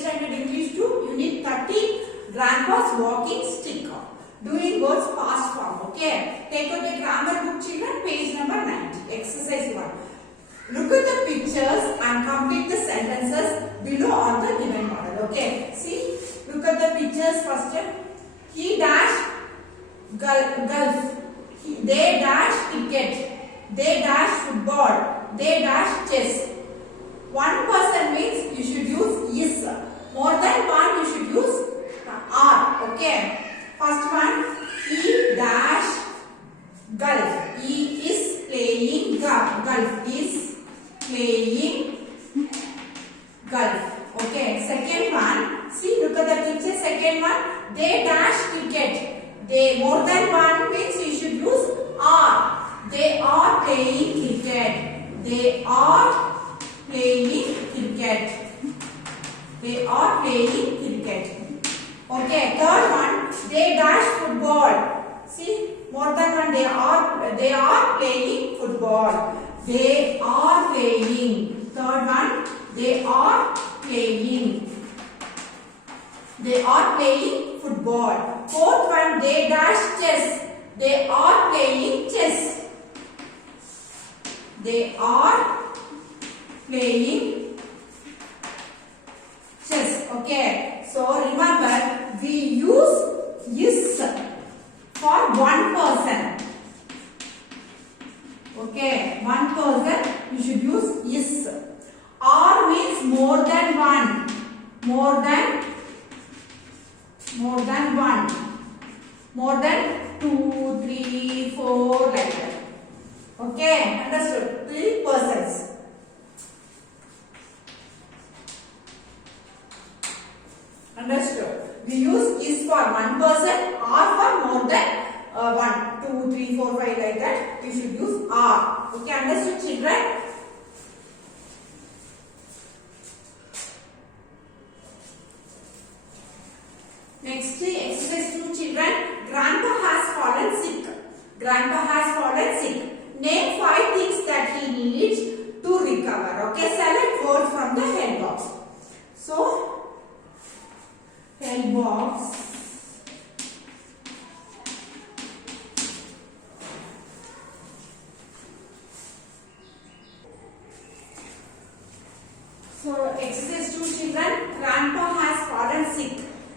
second standard English 2, unit 13, grandpa's walking stick. Doing words past form. Okay. Take out the grammar book, children, page number 90. Exercise 1. Look at the pictures and complete the sentences below on the given model. Okay. See, look at the pictures first. He dash golf. They dash cricket. They dash football. They dash chess. One person means you should use is. More than one you should use are. Okay. First one, he dash golf. He is playing golf. Golf is playing golf. Okay. Second one, see, look at the picture. Second one, they dash cricket. They, more than one means you should use are. They are playing cricket. They are playing cricket. They are playing cricket. Okay, third one, they dash football. See, more than one, they are playing football. They are playing. Third one, they are playing. They are playing football. Fourth one, they dash chess. They are playing chess. They are playing chess. Okay. So remember, we use is for one person. Okay. One person, you should use is. Are means more than one. More than one. More than 2, 3, 4 like that. Okay, understood? 3 persons. Understood? We use is for one person, are for more than 1, 2, 3, 4, 5 like that. We should use are. Okay, understood, children? Next, exercise 2, children. Grandpa has fallen sick. Grandpa has fallen sick. Name 5 things that he needs to recover. Okay, select words from the help box. So, help box. So, exercise 2, children. Grandpa has fallen sick.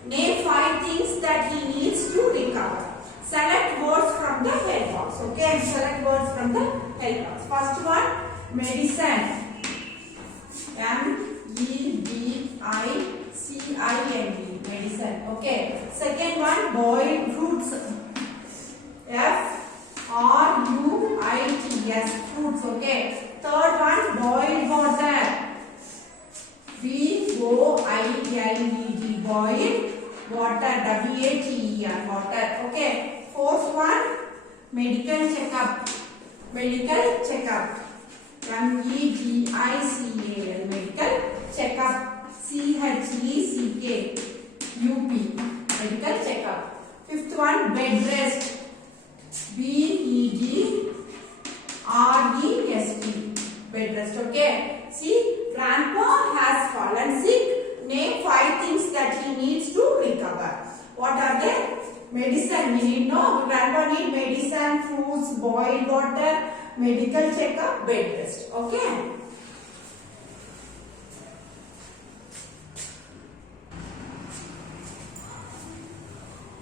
Name 5 things that he needs to recover. Select words from the help box. Okay, select words from the help box. First one, medicine. M-E-D-I-C-I-N-E. Medicine. Okay. Second one, boiled fruits. F-R-U-I-T-S. Fruits. Okay. Third one, boiled water. B-O-I-L-E-D. Boiled water. W-A-T-E-R. Water. Okay. Fourth one, medical checkup. Medical checkup. M-E-D-I-C-A-L. Medical checkup. C-H-E-C-K-U-P. Medical checkup. Fifth one, bed rest. B-E-D-R-E-S-T. Bed rest. Okay. See, grandpa has fallen sick. Name 5 things that he needs to recover. What are they? Medicine. We need no. Grandpa need medicine, fruits, boiled water, medical checkup, bed rest. Okay.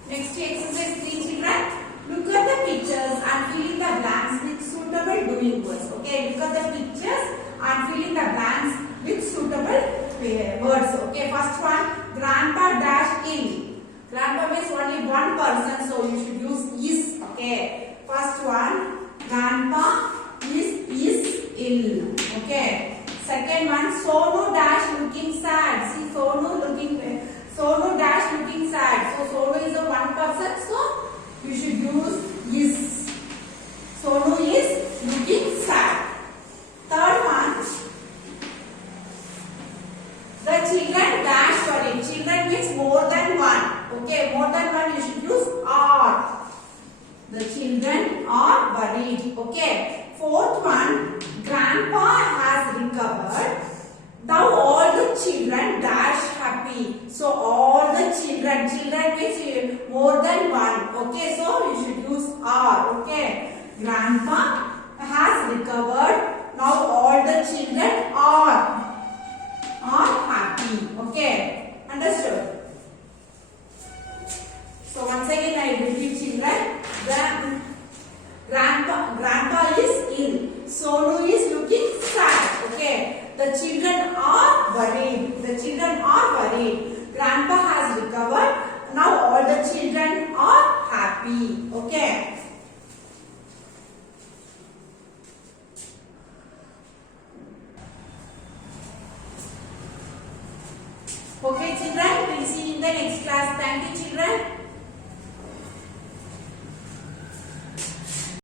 Next exercise 3, children. Look at the pictures and fill in the blanks with suitable doing words. Okay. Look at the pictures and fill in the blanks with suitable words. Okay. First one, grandpa dash ill. Grandpa means only one person, so you should use is. Okay. First one, grandpa is ill. Okay. Second one, Sonu dash looking sad. See, Sonu dash looking sad. So Sonu is a one person, so you should use is. Sonu is looking sad. Third one, the children dash worried. Children means more than one. Okay, more than one you should use are. The children are worried. Okay. Fourth one, grandpa has recovered. Now all the children dash happy. happy. So all the children means more than one. Okay, so you should use are. Okay, grandpa has recovered. Now all the children are happy. Okay, understood? So once again I repeat, children. Grandpa is ill. Sonu is looking sad. Okay. The children are worried. Grandpa has recovered. Now all the children are happy. Okay. Okay, children. We'll see you in the next class. Thank you, children.